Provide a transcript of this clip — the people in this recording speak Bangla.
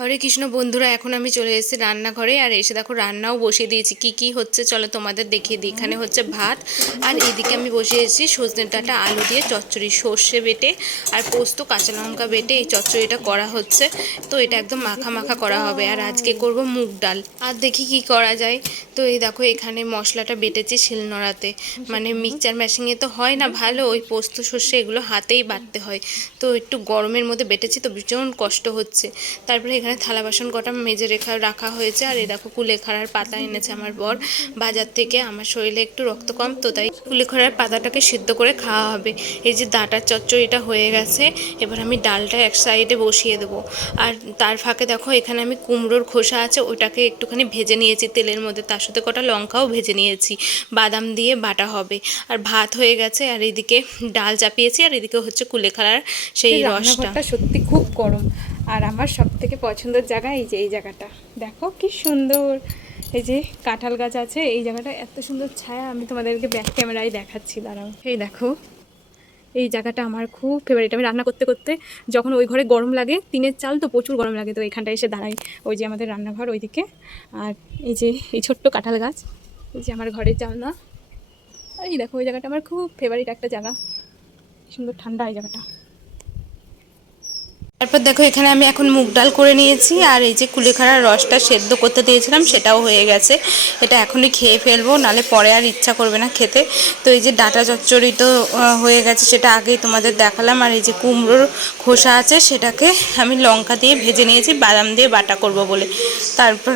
হরে কৃষ্ণ বন্ধুরা, এখন আমি চলে এসেছি রান্নাঘরে। আর এসে দেখো রান্নাও বসিয়ে দিয়েছি। কি কি হচ্ছে চলো তোমাদের দেখিয়ে দিই। এখানে হচ্ছে ভাত, আর এদিকে আমি বসিয়েছি সজনে ডাঁটা আলু দিয়ে চচ্চড়ি, সর্ষে বেটে আর পোস্ত কাঁচা লঙ্কা বেটে এই চচ্চড়িটা করা হচ্ছে। তো এটা একদম মাখা মাখা করা হবে। আর আজকে করব মুগ ডাল। আর দেখি কি করা যায়। তো এই দেখো এখানে মশলাটা বেটেছি শিলনোড়াতে, মানে মিক্সচার মেশিনে তো হয় না ভালো, ওই পোস্ত সর্ষে এগুলো হাতেই বাটতে হয়। তো একটু গরমের মধ্যে বেটেছি, তো ভীষণ কষ্ট হচ্ছে। তারপরে এখানে থালা বাসন কটা মেজে রাখা হয়েছে। আর এই দেখো কুলেখাড়ার পাতা এনেছে আমার বর বাজার থেকে। আমার শরীরে একটু রক্ত কম, তো তাই কুলেখাড়ার পাতাটাকে সিদ্ধ করে খাওয়া হবে। এই যে ডাঁটার চচ্চড়িটা হয়ে গেছে, এবার আমি ডালটা এক সাইডে বসিয়ে দেবো। আর তার ফাঁকে দেখো এখানে আমি কুমড়োর খোসা আছে, ওটাকে একটুখানি ভেজে নিয়েছি তেলের মধ্যে, তার সাথে কটা লঙ্কাও ভেজে নিয়েছি, বাদাম দিয়ে বাটা হবে। আর ভাত হয়ে গেছে, আর এদিকে ডাল চাপিয়েছি, আর এদিকে হচ্ছে কুলেখাড়ার সেই রসটা। রান্নাঘরটা সত্যি খুব গরম। আর আমার সব থেকে পছন্দের জায়গা এই যে এই জায়গাটা, দেখো কি সুন্দর। এই যে কাঁঠাল গাছ আছে, এই জায়গাটা এত সুন্দর ছায়া। আমি তোমাদেরকে ব্যাক ক্যামেরায় দেখাচ্ছি, দাঁড়াও। এই দেখো, এই জায়গাটা আমার খুব ফেভারিট। আমি রান্না করতে করতে যখন ওই ঘরে গরম লাগে, টিনের চাল তো প্রচুর গরম লাগে, তো এখানটায় এসে দাঁড়াই। ওই যে আমাদের রান্নাঘর ওইদিকে, আর এই যে এই ছোট্ট কাঁঠাল গাছ, এই যে আমার ঘরের জানলা। আর এই দেখো, ওই জায়গাটা আমার খুব ফেভারিট একটা জায়গা। সুন্দর ঠান্ডা এই জায়গাটা। তারপর দেখো এখানে আমি এখন মুগ ডাল করে নিয়েছি, আর এই যে কুলেখাড়ার রসটা সেদ্ধ করতে দিয়েছিলাম সেটাও হয়ে গেছে। এটা এখনই খেয়ে ফেলবো, নালে পরে আর ইচ্ছা করবে না খেতে। তো এই যে ডাঁটা চচ্চড়ি তো হয়ে গেছে, সেটা আগেই তোমাদের দেখালাম। আর এই যে কুমড়োর খোসা আছে, সেটাকে আমি লঙ্কা দিয়ে ভেজে নিয়েছি বাদাম দিয়ে বাটা করব বলে। তারপর